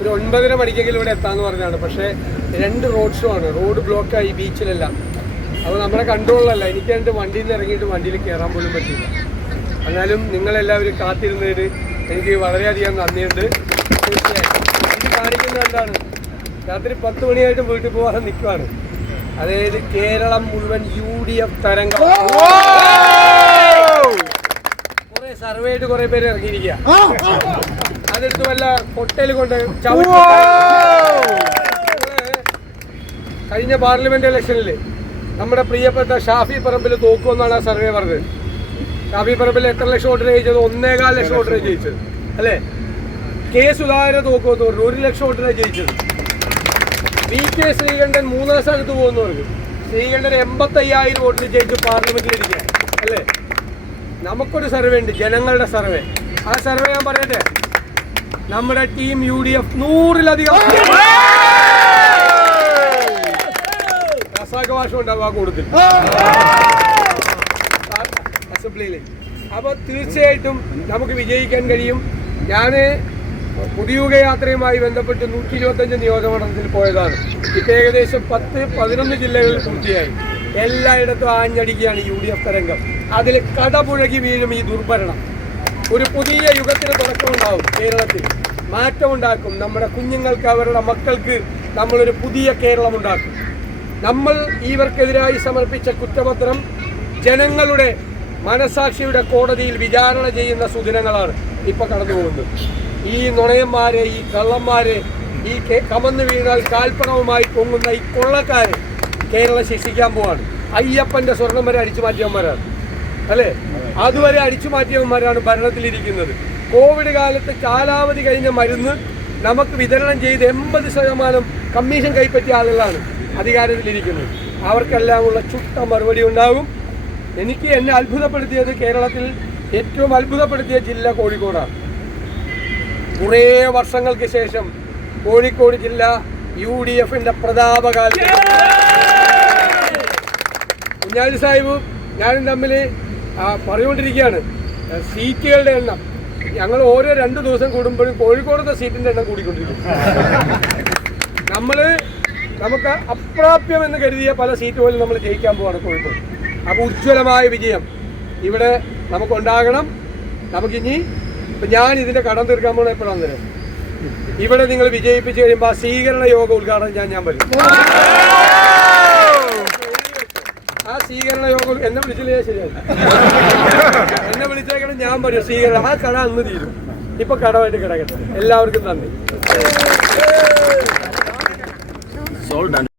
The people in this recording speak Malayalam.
ഒരു 9:30 മണിക്കെങ്കിലും ഇവിടെ എത്താമെന്ന് പറഞ്ഞാണ്. പക്ഷേ 2 റോഡ് ഷോ ആണ്, റോഡ് ബ്ലോക്കായി ബീച്ചിലെല്ലാം. അപ്പോൾ നമ്മുടെ കൺട്രോളിലല്ല. എനിക്ക് എൻ്റെ വണ്ടിയിൽ നിന്ന് ഇറങ്ങിയിട്ട് വണ്ടിയിൽ കയറാൻ പോലും പറ്റില്ല. എന്നാലും നിങ്ങളെല്ലാവരും കാത്തിരുന്നതിന് എനിക്ക് വളരെയധികം നന്ദിയുണ്ട്. തീർച്ചയായും ഇത് കാണിക്കുന്നത് എന്താണ്, രാത്രി 10 മണിയായിട്ടും വീട്ടിൽ പോകാൻ നിൽക്കുവാണ്. അതായത് കേരളം മുഴുവൻ UDF തരംഗം. കുറെ സർവേ ആയിട്ട് കുറെ പേര് ഇറങ്ങിയിരിക്കുക. അതെടുത്ത് വല്ല കൊട്ടയിൽ കൊണ്ട് കഴിഞ്ഞ പാർലമെന്റ് ഇലക്ഷനിൽ നമ്മുടെ പ്രിയപ്പെട്ട ഷാഫി പറമ്പിൽ തോക്കുമെന്നാണ് ആ സർവേ പറഞ്ഞത്. ഷാഫി പറമ്പിൽ എത്ര ലക്ഷം വോട്ടിന് ജയിച്ചത്? 1.25 ലക്ഷം വോട്ടിന് ജയിച്ചത് അല്ലേ? കെ സുധാകരൻ തോക്കുമെന്ന് പറഞ്ഞു 1 ലക്ഷം വോട്ടിനാണ് ജയിച്ചത്. VK ശ്രീകണ്ഠൻ 3ാം സ്ഥാനത്ത് പോകുന്നു പറഞ്ഞു. ശ്രീകണ്ഠൻ 85,000 വോട്ടിന് ജയിച്ച് പാർലമെന്റിലിരിക്കുക അല്ലേ? നമുക്കൊരു സർവേ ഉണ്ട്, ജനങ്ങളുടെ സർവേ. ആ സർവേ ഞാൻ പറയട്ടെ, നമ്മുടെ ടീം UDF 100-ലധികം ഭാഷം ഉണ്ടാവും ആ കൂട്ടത്തിൽ അസംബ്ലിയിൽ. അപ്പോൾ തീർച്ചയായിട്ടും നമുക്ക് വിജയിക്കാൻ കഴിയും. ഞാൻ പുതിയുഗ യാത്രയുമായി ബന്ധപ്പെട്ട് 125 നിയോജകമണ്ഡലത്തിൽ പോയതാണ്. ഇപ്പം ഏകദേശം 10-11 ജില്ലകളിൽ പൂർത്തിയായി. എല്ലായിടത്തും ആഞ്ഞടിക്കുകയാണ് UDF തരംഗം. അതിൽ കടപുഴകി വീഴും ഈ ദുർഭരണം. ഒരു പുതിയ യുഗത്തിന് തുടക്കമുണ്ടാവും. കേരളത്തിൽ മാറ്റമുണ്ടാക്കും. നമ്മുടെ കുഞ്ഞുങ്ങൾക്ക്, അവരുടെ മക്കൾക്ക് നമ്മളൊരു പുതിയ കേരളം ഉണ്ടാക്കും. നമ്മൾ ഇവർക്കെതിരായി സമർപ്പിച്ച കുറ്റപത്രം ജനങ്ങളുടെ മനസാക്ഷിയുടെ കോടതിയിൽ വിചാരണ ചെയ്യുന്ന സുദിനങ്ങളാണ് ഇപ്പോൾ കടന്നു പോകുന്നത്. ഈ നുണയന്മാരെ, ഈ കള്ളന്മാരെ, ഈ കമന്ന് വീണാൽ കാൽപ്പണവുമായി പൊങ്ങുന്ന ഈ കൊള്ളക്കാരെ കേരളം ശിക്ഷിക്കാൻ പോവാണ്. അയ്യപ്പൻ്റെ സ്വർണം വരെ അടിച്ചു മാറ്റിയവന്മാരാണ് അല്ലേ? അതുവരെ അടിച്ചു മാറ്റിയവന്മാരാണ് ഭരണത്തിലിരിക്കുന്നത്. കോവിഡ് കാലത്ത് കാലാവധി കഴിഞ്ഞ മരുന്ന് നമുക്ക് വിതരണം ചെയ്ത് 80% കമ്മീഷൻ കൈപ്പറ്റിയ ആളുകളാണ് അധികാരത്തിലിരിക്കുന്നത്. അവർക്കെല്ലാമുള്ള ചുട്ട മറുപടി ഉണ്ടാകും. എന്നെ അത്ഭുതപ്പെടുത്തിയത്, കേരളത്തിൽ ഏറ്റവും അത്ഭുതപ്പെടുത്തിയ ജില്ല കോഴിക്കോടാണ്. കുറേ വർഷങ്ങൾക്ക് ശേഷം കോഴിക്കോട് ജില്ല UDFന്റെ പ്രതാപകാലത്ത് കുഞ്ഞാലി സാഹിബും ഞാനും തമ്മിൽ പറഞ്ഞുകൊണ്ടിരിക്കുകയാണ് സീറ്റുകളുടെ എണ്ണം. ഞങ്ങൾ ഓരോ 2 ദിവസം കൂടുമ്പോഴും കോഴിക്കോടത്തെ സീറ്റിൻ്റെ എണ്ണം കൂടിക്കൊണ്ടിരിക്കും. നമുക്ക് അപ്രാപ്യം എന്ന് കരുതിയ പല സീറ്റ് പോലും നമ്മൾ ജയിക്കാൻ പോവാണ് കോഴിക്കോട്. അപ്പോൾ ഉജ്ജ്വലമായ വിജയം ഇവിടെ നമുക്കുണ്ടാകണം. നമുക്കിനി ഇപ്പം ഞാൻ ഇതിൻ്റെ കടം തീർക്കാൻ പോകണം. എപ്പോഴാണ് തരാം ഇവിടെ നിങ്ങൾ വിജയിപ്പിച്ച് കഴിയുമ്പോൾ ആ സ്വീകരണ യോഗ ഉദ്ഘാടനം ഞാൻ വരും. ആ സ്വീകരണ യോഗം എന്നെ വിളിച്ചില്ലേ? ശരിയാണ്, എന്നെ വിളിച്ചേക്കണം, ഞാൻ പറയും സ്വീകരണം. ആ കട അന്ന് തീരും. ഇപ്പൊ കടമായിട്ട് കിടക്കട്ടെ. എല്ലാവർക്കും നന്ദി.